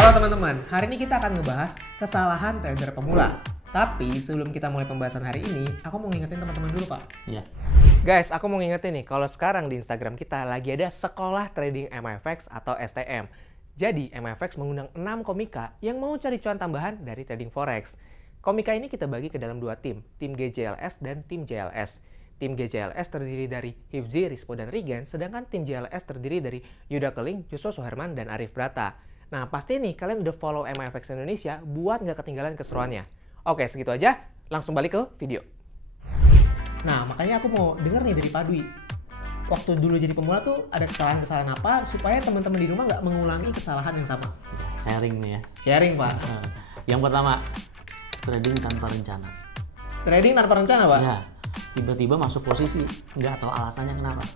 Halo teman-teman, hari ini kita akan ngebahas kesalahan trader pemula. Tapi sebelum kita mulai pembahasan hari ini, aku mau ngingetin teman-teman dulu, Pak. Iya. Guys, aku mau ngingetin nih, kalau sekarang di Instagram kita lagi ada sekolah trading MFX atau STM. Jadi, MFX mengundang 6 komika yang mau cari cuan tambahan dari trading forex. Komika ini kita bagi ke dalam 2 tim GJLS dan tim JLS. Tim GJLS terdiri dari Hifzi, Rispo, dan Rigen, sedangkan tim JLS terdiri dari Yuda Keling, Joshua Suherman, dan Arif Brata. Nah, pasti nih kalian udah follow MFX Indonesia buat nggak ketinggalan keseruannya. Oke, segitu aja. Langsung balik ke video. Nah, makanya aku mau denger nih dari Pak Dwi. Waktu dulu jadi pemula tuh ada kesalahan-kesalahan apa supaya teman-teman di rumah nggak mengulangi kesalahan yang sama? Sharing nih ya. Sharing, Pak. Yang pertama, trading tanpa rencana. Trading tanpa rencana, Pak? Ya, tiba-tiba masuk posisi, nggak tahu alasannya kenapa.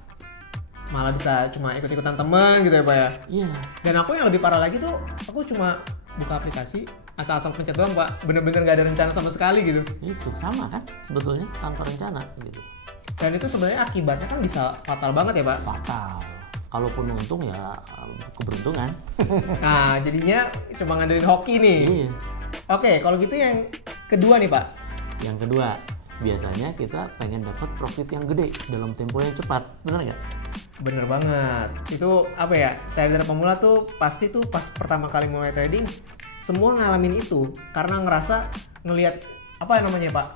Malah bisa cuma ikut-ikutan teman gitu ya, Pak ya? Iya. Dan aku yang lebih parah lagi tuh, aku cuma buka aplikasi, asal-asal pencet doang, Pak. Bener-bener nggak ada rencana sama sekali gitu. Itu sama kan sebetulnya, tanpa rencana gitu. Dan itu sebenarnya akibatnya kan bisa fatal banget ya, Pak? Fatal. Kalaupun untung ya keberuntungan. Nah, jadinya cuma ngandelin hoki nih. Iya. Oke, kalau gitu yang kedua nih, Pak. Yang kedua, biasanya kita pengen dapat profit yang gede dalam tempo yang cepat, benar nggak? Bener banget. Itu apa ya, trader pemula tuh pasti tuh pas pertama kali mulai trading, semua ngalamin itu. Karena ngerasa ngelihat, apa yang namanya, Pak?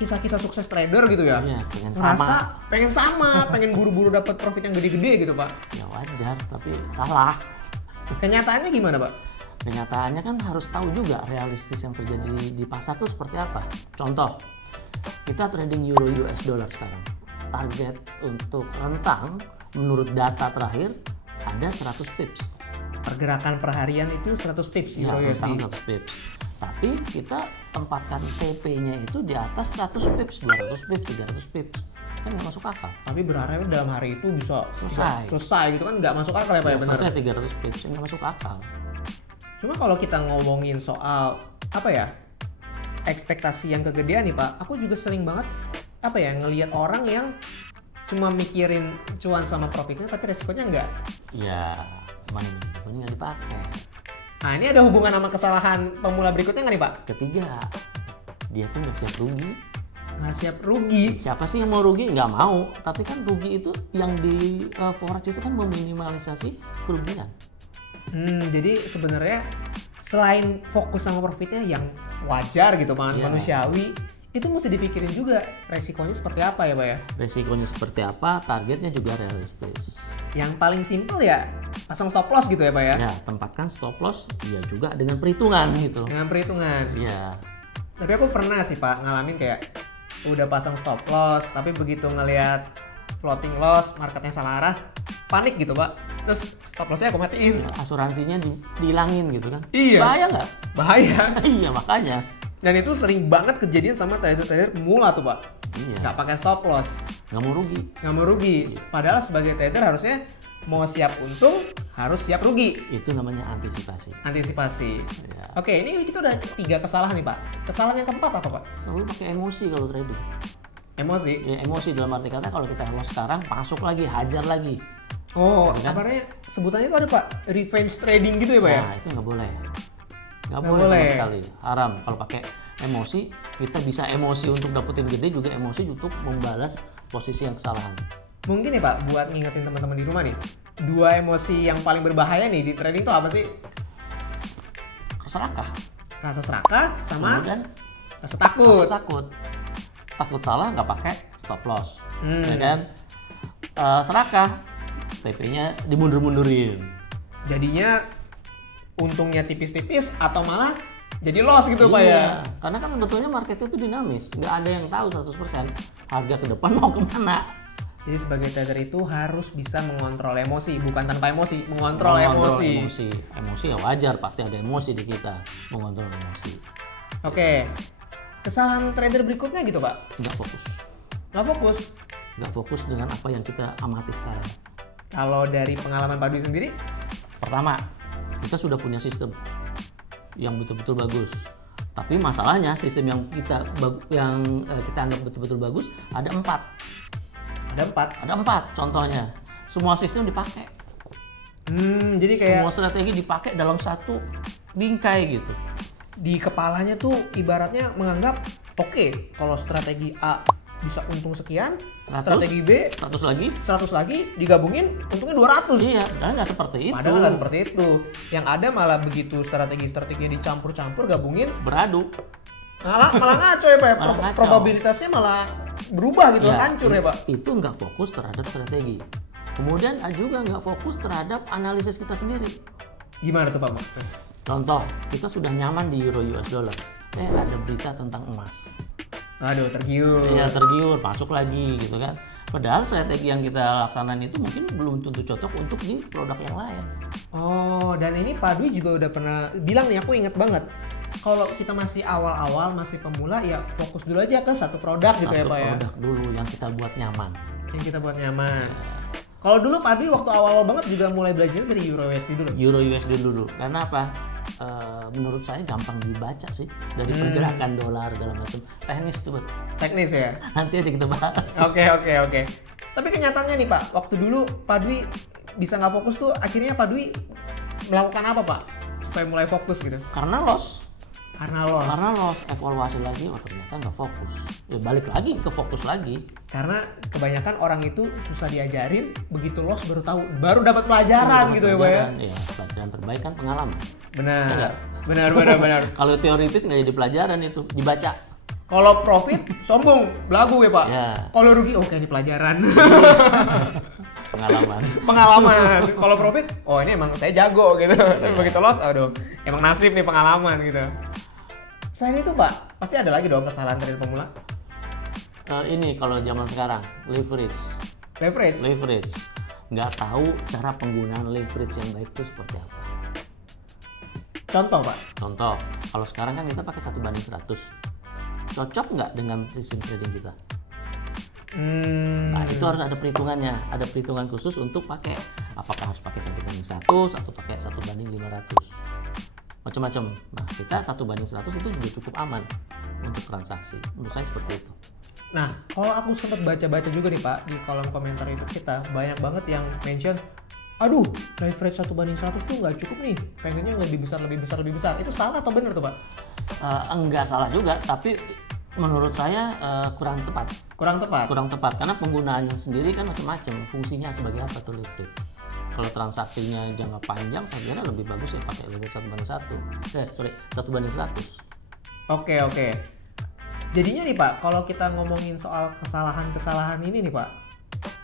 Kisah-kisah sukses trader gitu ya. Iya, pengen ngerasa sama. pengen sama, pengen buru-buru dapat profit yang gede-gede gitu, Pak. Ya wajar, tapi salah. Kenyataannya gimana, Pak? Kenyataannya kan harus tahu juga realistis yang terjadi di pasar tuh seperti apa. Contoh, kita trading euro US dollar sekarang. Target untuk rentang menurut data terakhir ada 100 pips. Pergerakan perharian itu 100 pips Ya, Euro rentang USD. 100 pips. Tapi kita tempatkan TP-nya itu di atas 100 pips, 200 pips, 300 pips. Kan nggak masuk akal. Tapi berharap dalam hari itu bisa Selesai gitu kan, nggak masuk akal ya, Pak ya, benar. Selesai 300 pips, nggak masuk akal. Cuma kalau kita ngomongin soal apa ya, ekspektasi yang kegedean nih, Pak, aku juga sering banget apa ya, ngelihat orang yang cuma mikirin cuan sama profitnya tapi resikonya enggak. Ya, mana nih? Ini nggak dipakai. Nah, ini ada hubungan sama kesalahan pemula berikutnya nggak nih, Pak? Ketiga, dia tuh nggak siap rugi. Nggak siap rugi. Siapa sih yang mau rugi? Nggak mau. Tapi kan rugi itu yang di forex itu kan meminimalisasi kerugian. Jadi sebenarnya selain fokus sama profitnya yang wajar gitu, Pak, Iya. manusiawi, itu mesti dipikirin juga resikonya seperti apa ya, Pak ya? Resikonya seperti apa, targetnya juga realistis. Yang paling simpel ya pasang stop loss gitu ya, Pak ya? Ya, tempatkan stop loss, ya juga dengan perhitungan gitu. Dengan perhitungan. Iya. Tapi aku pernah sih, Pak, ngalamin kayak udah pasang stop loss, tapi begitu ngelihat floating loss, marketnya salah arah, panik gitu, Pak. Terus stop lossnya aku matiin. Ya, asuransinya dihilangin gitu kan. Iya. Bahaya nggak? Bahaya. Iya, makanya. Dan itu sering banget kejadian sama trader-trader pemula tuh, Pak. Iya. Nggak pakai stop loss, Nggak mau rugi. nggak mau rugi. Padahal sebagai trader harusnya mau siap untung, harus siap rugi. Itu namanya antisipasi. Antisipasi. Ya. Oke, ini kita udah 3 kesalahan nih, Pak. Kesalahan yang keempat apa, Pak? Selalu pakai emosi kalau trading. Emosi. Ya, emosi dalam arti kata kalau kita loss sekarang, masuk lagi, hajar lagi. Oh, Ya, kan? kabarnya sebutannya itu ada, Pak, revenge trading gitu ya, Pak ya? Nah, itu nggak boleh. Nggak Nggak boleh boleh. sama sekali. Haram. Kalau pakai emosi, kita bisa emosi untuk dapetin gede, juga emosi untuk membalas posisi yang kesalahan. Mungkin nih, Pak, buat ngingetin teman-teman di rumah nih, 2 emosi yang paling berbahaya nih di trading tuh apa sih? Serakah. Rasa serakah sama Kemudian rasa takut. takut. Takut salah nggak pakai stop loss. Hmm. Ya kan? Serakah. TP-nya dimundur-mundurin. Jadinya untungnya tipis-tipis atau malah jadi loss gitu, Pak ya? Iya, karena kan sebetulnya marketnya itu dinamis. Nggak ada yang tahu 100% harga ke depan mau kemana. Jadi sebagai trader itu harus bisa mengontrol emosi, bukan tanpa emosi, mengontrol emosi. Emosi ya wajar, pasti ada emosi di kita. Mengontrol emosi. Oke, kesalahan trader berikutnya gitu, Pak. Nggak fokus. Nggak fokus. Nggak fokus dengan apa yang kita amati sekarang. Kalau dari pengalaman Pak Dwi sendiri, Pertama, kita sudah punya sistem yang betul-betul bagus. Tapi masalahnya sistem yang kita anggap betul-betul bagus ada 4. ada 4. Ada 4 contohnya. Semua sistem dipakai. Jadi kayak Semua strategi dipakai dalam satu bingkai gitu. di kepalanya tuh ibaratnya menganggap oke, kalau strategi A bisa untung sekian, 100, strategi B 100 lagi? 100 lagi digabungin untungnya 200. Iya, padahal nggak seperti itu. Padahal nggak seperti itu. Yang ada malah begitu strategi-strateginya dicampur-campur, gabungin, Beradu. malah ngaco ya Pak. Malah ngaco. Probabilitasnya malah berubah gitu, Ya, hancur ya Pak. Itu nggak fokus terhadap strategi. Kemudian juga nggak fokus terhadap analisis kita sendiri. Gimana tuh Pak? Contoh, kita sudah nyaman di euro US dollar. Ada berita tentang emas. Aduh, tergiur. Ya tergiur, masuk lagi gitu kan. Padahal strategi yang kita laksanain itu mungkin belum tentu cocok untuk di produk yang lain. Oh, dan ini Pak Dwi juga udah pernah bilang nih, aku inget banget. Kalau kita masih awal-awal, masih pemula, ya fokus dulu aja ke satu produk gitu ya Satu Pak ya. produk dulu yang kita buat nyaman. Yang kita buat nyaman. Kalau dulu Pak Dwi waktu awal-awal banget juga mulai belajar dari Euro USD dulu. Euro USD dulu. Karena apa? Menurut saya gampang dibaca sih dari pergerakan dolar dalam macam teknis tuh, Bet. Teknis ya. Nanti aja kita bahas. Oke. Tapi kenyataannya nih Pak, waktu dulu Pak Dwi bisa nggak fokus tuh, akhirnya Pak Dwi melakukan apa Pak supaya mulai fokus gitu? Karena loss, Karena evaluasi lagi, oh ternyata nggak fokus. Ya balik lagi ke fokus lagi. Karena kebanyakan orang itu susah diajarin, begitu loss baru tahu, baru dapat pelajaran gitu ya Pak ya. Iya, pelajaran terbaik kan pengalaman. Benar. Benar. Kalau teoritis nggak jadi pelajaran itu, dibaca. Kalau profit sombong, belagu ya Pak. Ya. Kalau rugi, oke ini pelajaran. Pengalaman. Kalau profit, oh ini emang saya jago gitu. Tapi begitu loss, aduh, emang nasib nih, pengalaman gitu. Selain itu Pak, pasti ada lagi dong kesalahan trader pemula. Ini kalau zaman sekarang leverage, nggak tahu cara penggunaan leverage yang baik itu seperti apa. Contoh Pak. Contoh, kalau sekarang kan kita pakai 1:100. Cocok nggak dengan sistem trading kita? Nah, itu harus ada perhitungannya. Ada perhitungan khusus untuk pakai. Apakah harus pakai 1:100 atau pakai 1:500? Macam-macam. Nah, kita 1:100 itu juga cukup aman untuk transaksi. Menurut saya seperti itu. Nah, kalau aku sempat baca-baca juga nih Pak, di kolom komentar itu kita banyak banget yang mention, aduh, leverage 1:100 tuh nggak cukup nih, pengennya lebih besar. Itu salah atau benar tuh Pak? Enggak salah juga, tapi menurut saya kurang tepat. Kurang tepat karena penggunaannya sendiri kan macam-macam. Fungsinya sebagai apa tuh leverage? Kalau transaksinya jangka panjang, saya kira lebih bagus ya pakai leverage 1:100. Oke. Jadinya nih Pak, kalau kita ngomongin soal kesalahan ini nih Pak,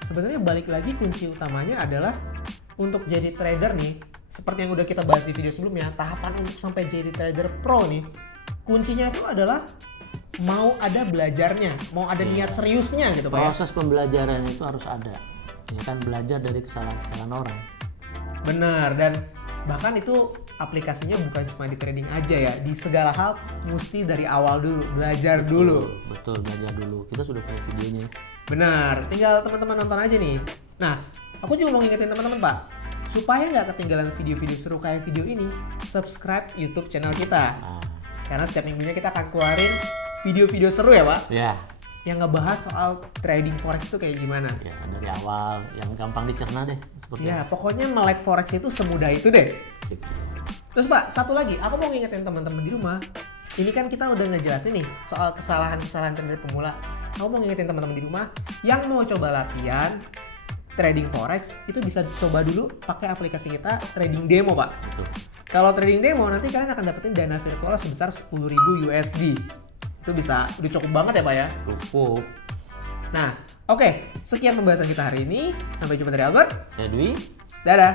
sebenarnya balik lagi kunci utamanya adalah untuk jadi trader nih, seperti yang udah kita bahas di video sebelumnya, tahapan untuk sampai jadi trader pro nih, kuncinya itu adalah mau ada belajarnya, mau ada niat seriusnya gitu Pak ya. Proses pembelajaran itu harus ada. Ya kan, belajar dari kesalahan-kesalahan orang. Benar, dan bahkan itu aplikasinya bukan cuma di trading aja ya, di segala hal mesti dari awal dulu, belajar dulu. Betul, belajar dulu. Kita sudah punya videonya. Benar, tinggal teman-teman nonton aja nih. Nah, aku juga mau ngingetin teman-teman Pak, supaya nggak ketinggalan video-video seru kayak video ini, subscribe YouTube channel kita. Nah, Karena setiap minggunya kita akan keluarin video-video seru ya Pak, ya, yang ngebahas soal trading forex itu kayak gimana. ya dari awal yang gampang dicerna deh seperti Ya, pokoknya melek forex itu semudah itu deh. Sip. Terus Pak, satu lagi, aku mau ngingetin teman-teman di rumah. Ini kan kita udah ngejelasin nih soal kesalahan-kesalahan trader pemula. Aku mau ngingetin teman-teman di rumah yang mau coba latihan trading forex, itu bisa coba dulu pakai aplikasi kita Trading Demo Pak. Betul. Kalau Trading Demo nanti kalian akan dapetin dana virtual sebesar 10.000 USD. Itu bisa, udah cukup banget ya Pak ya. Cukup. Nah, oke, sekian pembahasan kita hari ini. Sampai jumpa dari Albert. Saya Dwi. Dadah.